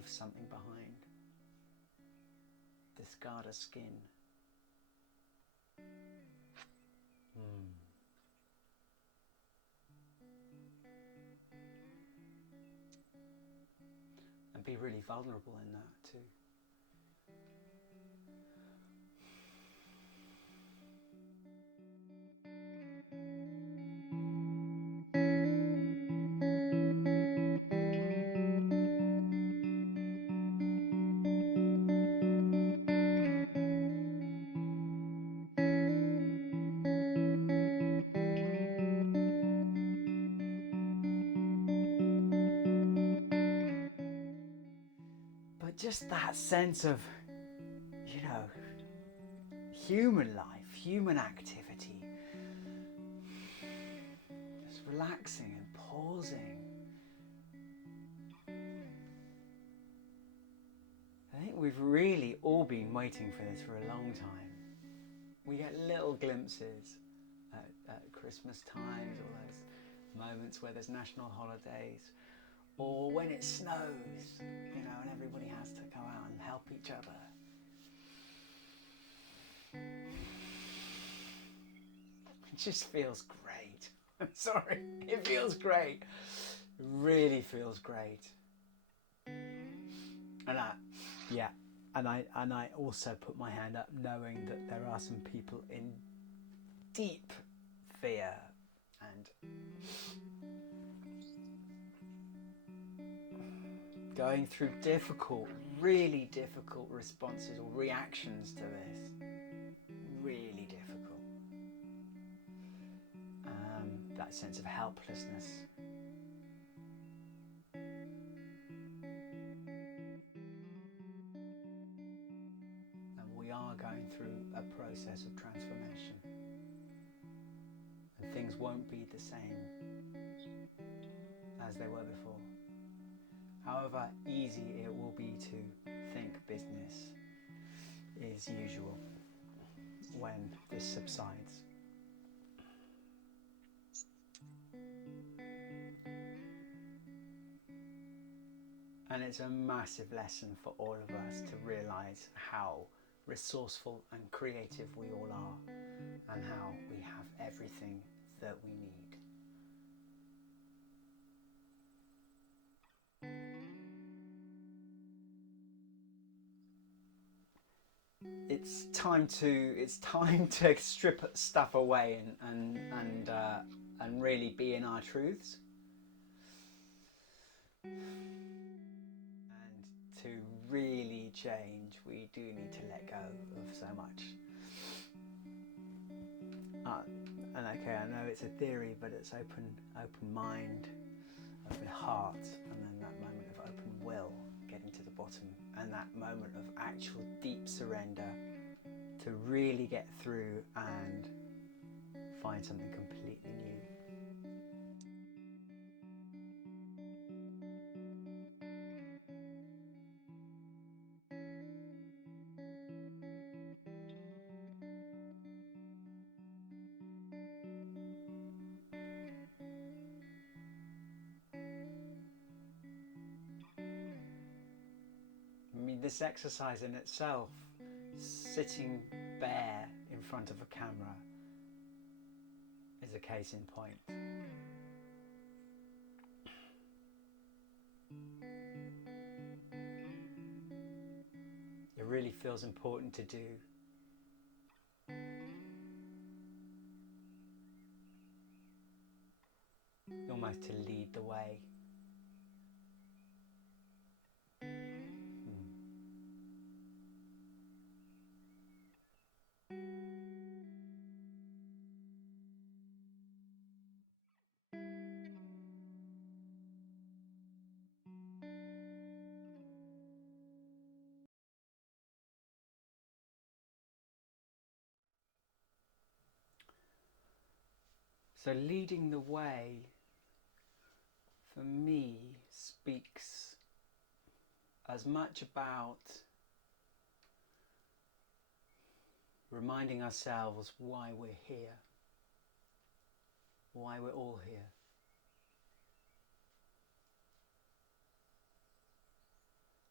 leave something behind. Discard a skin. And be really vulnerable in that too. Just that sense of, human life, human activity, just relaxing and pausing. I think we've really all been waiting for this for a long time. We get little glimpses at Christmas times, or those moments where there's national holidays, or when it snows, and everybody has to go out and help each other. It just feels great. I'm sorry, it feels great. It really feels great. And I also put my hand up knowing that there are some people in deep fear and going through really difficult responses or reactions to this. Really difficult. That sense of helplessness. And we are going through a process of transformation. And things won't be the same as they were before. However easy it will be to think business is usual when this subsides. And it's a massive lesson for all of us to realise how resourceful and creative we all are, and how we have everything that we need. It's time to strip stuff away and really be in our truths. To really change, we do need to let go of so much. And okay, I know it's a theory, but it's open mind, open heart, and then that moment of open will, getting to the bottom, and that moment of actual deep surrender to really get through and find something completely new. I mean, this exercise in itself, sitting bare in front of a camera, is a case in point. It really feels important to do. Almost to lead the way. So leading the way, for me, speaks as much about reminding ourselves why we're here, why we're all here.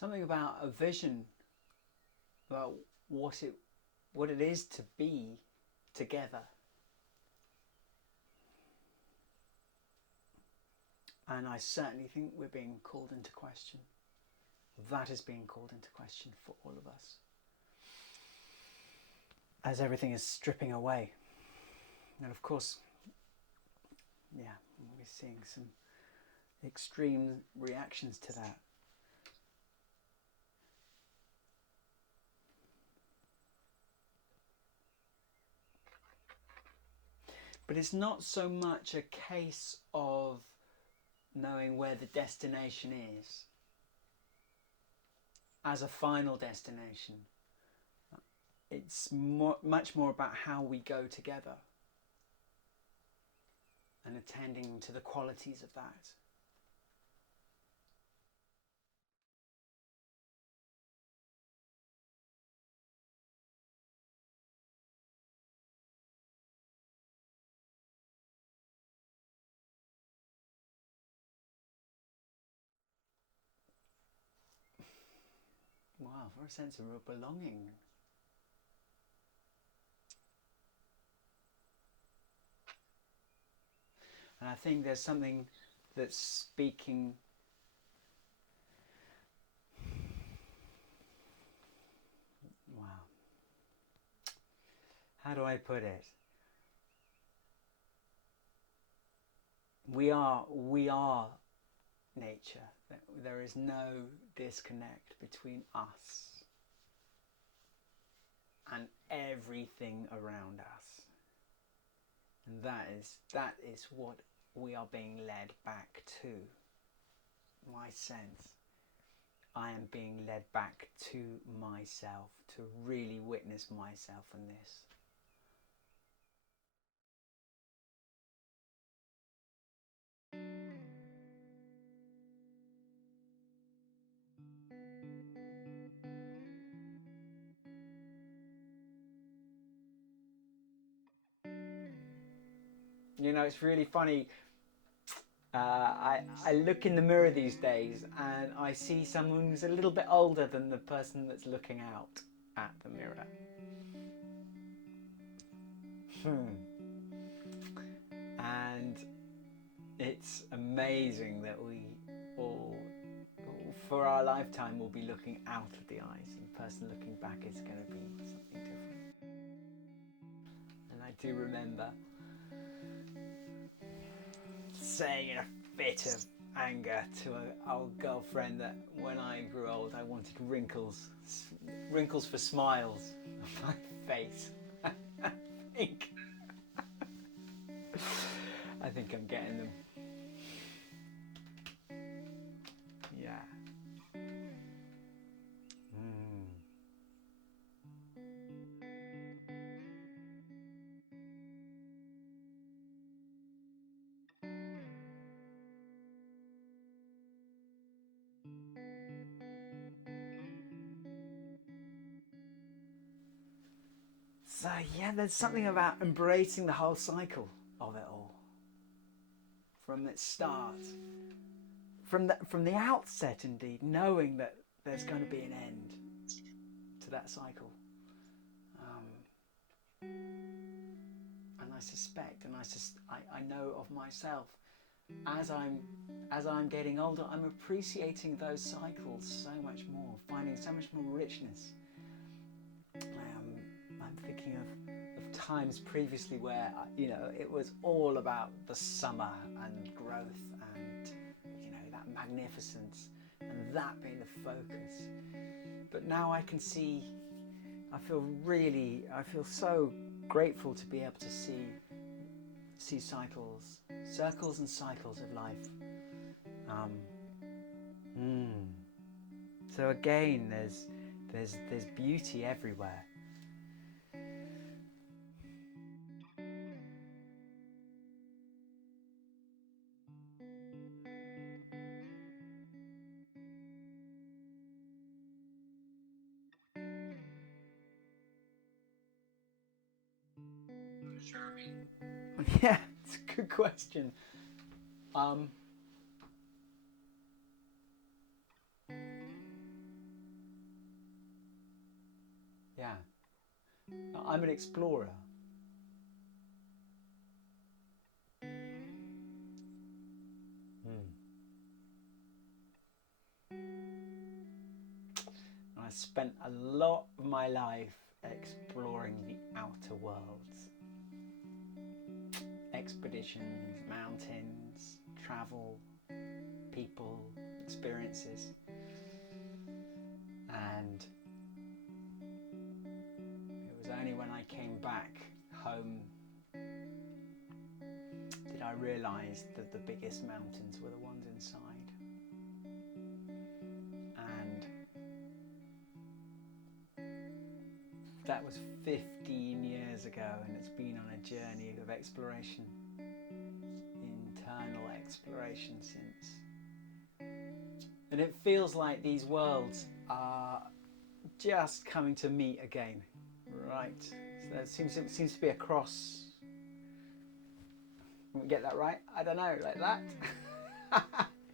something about a vision about what it is to be together. And I certainly think we're being called into question. That is being called into question for all of us, as everything is stripping away. And of course, yeah, we're seeing some extreme reactions to that. But it's not so much a case of knowing where the destination is as a final destination. It's much more about how we go together and attending to the qualities of that. Wow, for a sense of real belonging. And I think there's something that's speaking. Wow. How do I put it? We are nature. There is no disconnect between us and everything around us. And that is what we are being led back to. My sense, I am being led back to myself, to really witness myself in this. You know, it's really funny. I look in the mirror these days and I see someone who's a little bit older than the person that's looking out at the mirror. And it's amazing that we all, for our lifetime, will be looking out of the eyes, and the person looking back is going to be something different. And I do remember saying in a fit of anger to an old girlfriend that when I grew old I wanted wrinkles for smiles on my face. I think I'm getting them. Yeah. So yeah, there's something about embracing the whole cycle of it all. From its start, from the outset indeed, knowing that there's going to be an end to that cycle. And I suspect, and I know of myself, as I'm getting older, I'm appreciating those cycles so much more, finding so much more richness. I'm thinking of times previously where, you know, it was all about the summer and growth and, you know, that magnificence and that being the focus. But now I can see, I feel so grateful to be able to see cycles, circles and cycles of life. So again, there's beauty everywhere. Yeah, it's a good question. Yeah. I'm an explorer. I spent a lot of my life exploring the outer worlds. Expeditions, mountains, travel, people, experiences. And it was only when I came back home did I realise that the biggest mountains were the ones inside. And that was 15 years ago, and it's been on a journey of exploration, internal exploration since. And it feels like these worlds are just coming to meet again, right? So there seems to be a cross. Can we get that right? I don't know, like that?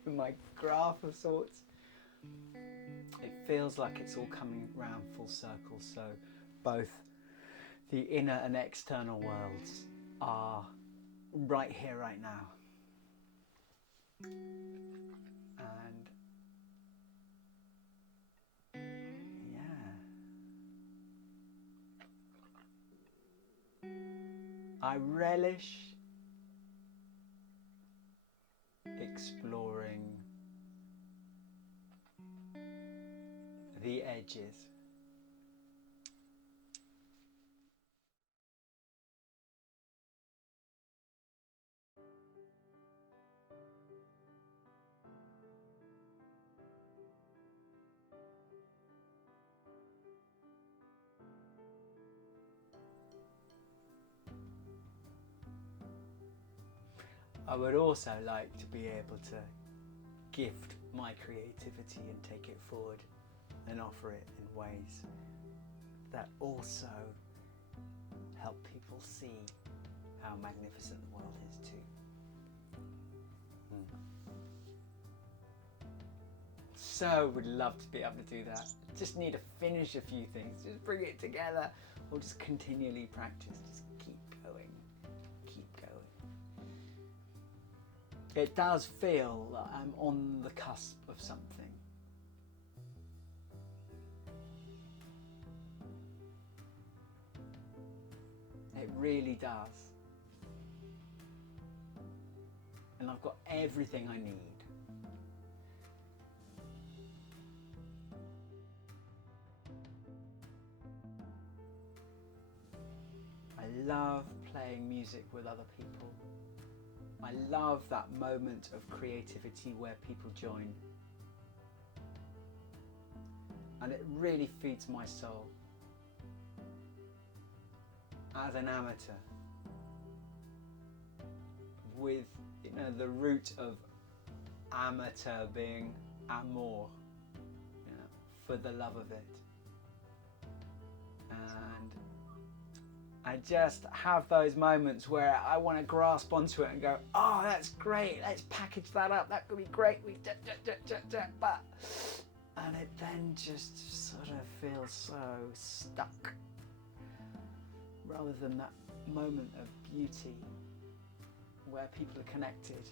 In my graph of sorts. It feels like it's all coming round full circle, so both the inner and external worlds are right here, right now. And yeah, I relish exploring the edges. I would also like to be able to gift my creativity and take it forward and offer it in ways that also help people see how magnificent the world is too. So would love to be able to do that. Just need to finish a few things, just bring it together, or just continually practice, just keep going. It does feel that I'm on the cusp of something. It really does. And I've got everything I need. I love playing music with other people. I love that moment of creativity where people join. And it really feeds my soul. As an amateur, with the root of amateur being amour, for the love of it. And I just have those moments where I want to grasp onto it and go, oh, that's great, let's package that up, that could be great, and it then just sort of feels so stuck, rather than that moment of beauty where people are connected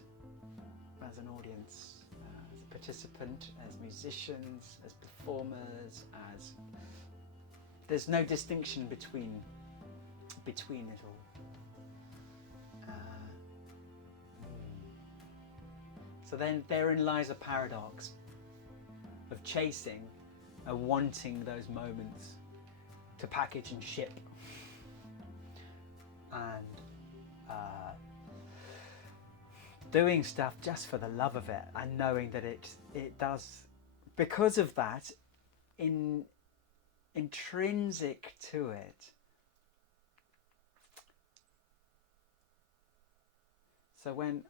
as an audience, as a participant, as musicians, as performers, as there's no distinction between it all. So then therein lies a paradox of chasing and wanting those moments to package and ship, and doing stuff just for the love of it, and knowing that it does, because of that, intrinsic to it, so when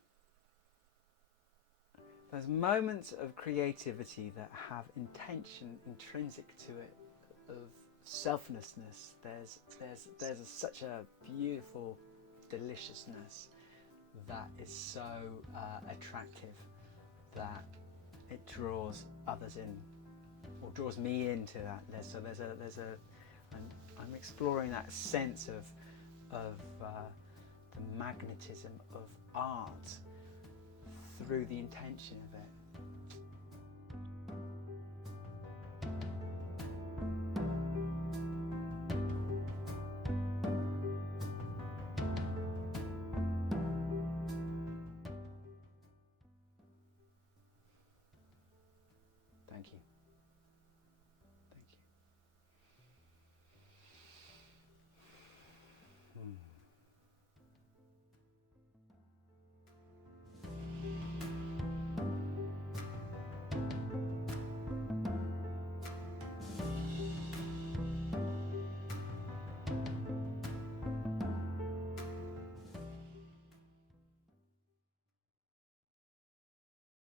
there's moments of creativity that have intention intrinsic to it, of selflessness, there's such a beautiful deliciousness that is so attractive that it draws others in, or draws me into that. So there's And I'm exploring that sense of the magnetism of art through the intention of it.